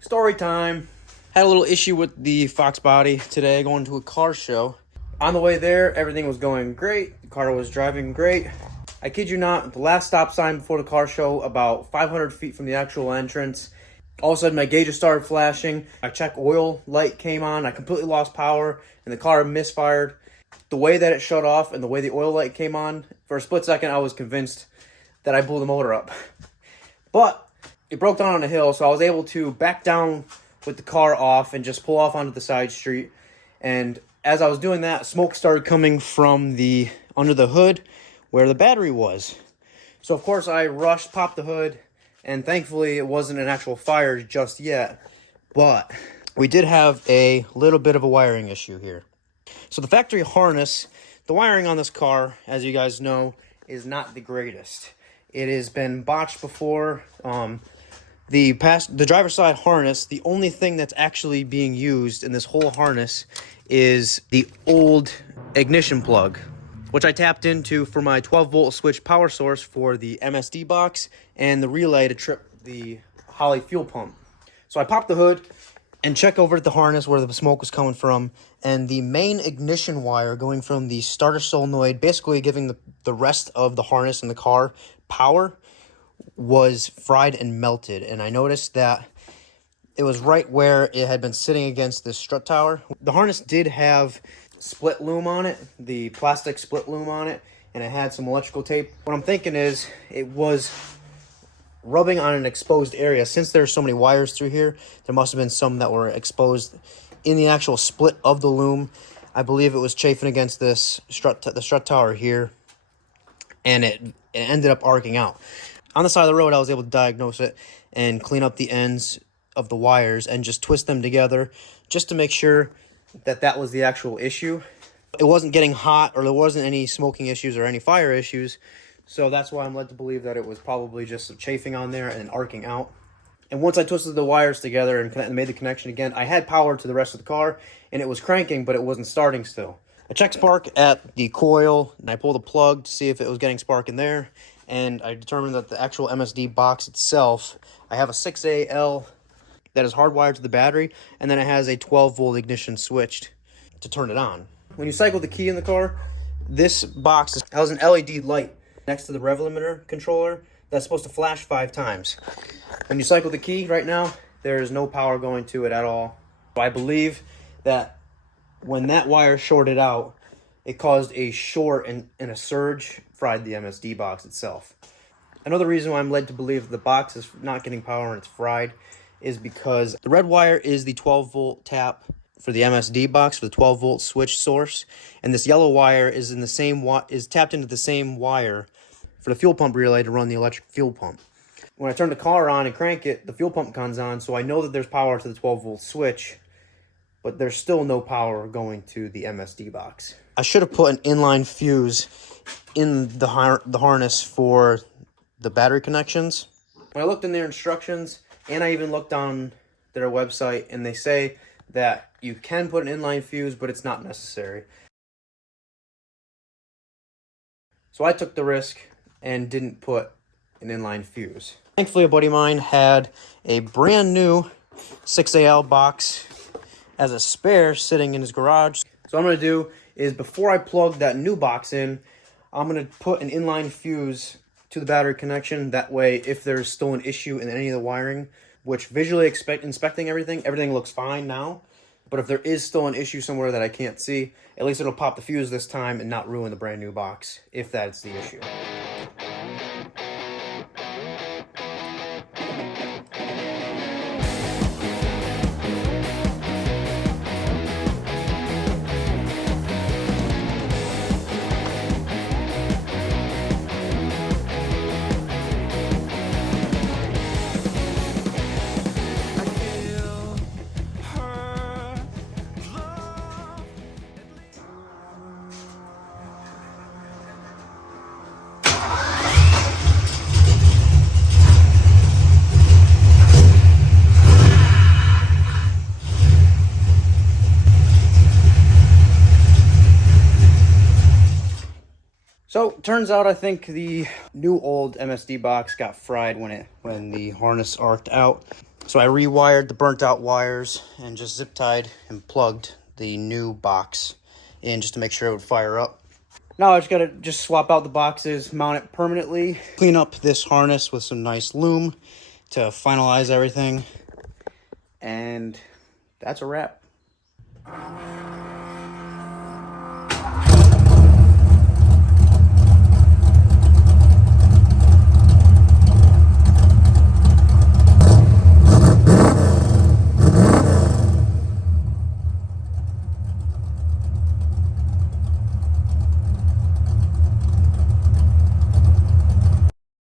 Story time. Had a little issue with the Foxbody today going to a car show. On the way there, everything was going great. The car was driving great. I kid you not, the last stop sign before the car show, about 500 feet from the actual entrance, all of a sudden my gauges started flashing. My check oil light came on. I completely lost power and the car misfired. The way that it shut off and the way the oil light came on, for a split second I was convinced that I blew the motor up. But it broke down on a hill, so I was able to back down with the car off and just pull off onto the side street. And as I was doing that, smoke started coming from the under the hood where the battery was. So of course I rushed, popped the hood, and thankfully it wasn't an actual fire just yet. But we did have a little bit of a wiring issue here. So the factory harness, the wiring on this car, as you guys know, is not the greatest. It has been botched before. The driver's side harness, the only thing that's actually being used in this whole harness is the old ignition plug, which I tapped into for my 12-volt switch power source for the MSD box and the relay to trip the Holley fuel pump. So I popped the hood and check over at the harness where the smoke was coming from, and the main ignition wire going from the starter solenoid, basically giving the rest of the harness in the car power, was fried and melted. And I noticed that it was right where it had been sitting against this strut tower. The harness did have split loom on it, the plastic split loom on it, and it had some electrical tape. What I'm thinking is it was rubbing on an exposed area. Since there's so many wires through here, there must have been some that were exposed in the actual split of the loom. I believe it was chafing against this the strut tower here, and it ended up arcing out. On the side of the road, I was able to diagnose it and clean up the ends of the wires and just twist them together just to make sure that that was the actual issue. It wasn't getting hot, or there wasn't any smoking issues or any fire issues, so that's why I'm led to believe that it was probably just some chafing on there and arcing out. And once I twisted the wires together and made the connection again, I had power to the rest of the car, and it was cranking, but it wasn't starting still. I checked spark at the coil, and I pulled the plug to see if it was getting spark in there, and I determined that the actual MSD box itself, I have a 6AL that is hardwired to the battery, and then it has a 12-volt ignition switched to turn it on. When you cycle the key in the car, this box has an LED light next to the rev limiter controller that's supposed to flash 5 times. When you cycle the key right now, there is no power going to it at all. So I believe that when that wire shorted out, it caused a short and a surge fried the MSD box itself. Another reason why I'm led to believe the box is not getting power and it's fried is because the red wire is the 12-volt tap for the MSD box, for the 12-volt switch source, and this yellow wire is in the same is tapped into the same wire for the fuel pump relay to run the electric fuel pump. When I turn the car on and crank it, the fuel pump comes on, so I know that there's power to the 12-volt switch, but there's still no power going to the MSD box. I should have put an inline fuse in the harness for the battery connections. When I looked in their instructions, and I even looked on their website, and they say that you can put an inline fuse, but it's not necessary. So I took the risk and didn't put an inline fuse. Thankfully, a buddy of mine had a brand new 6AL box as a spare sitting in his garage. So what I'm going to do is, before I plug that new box in, I'm going to put an inline fuse to the battery connection. That way, if there's still an issue in any of the wiring, which visually inspecting everything looks fine now. But if there is still an issue somewhere that I can't see, at least it'll pop the fuse this time and not ruin the brand new box, if that's the issue. turns out I think the new old MSD box got fried when the harness arced out. So I rewired the burnt out wires and just zip tied and plugged the new box in just to make sure it would fire up. Now I just gotta swap out the boxes, mount it permanently, clean up this harness with some nice loom to finalize everything, and that's a wrap.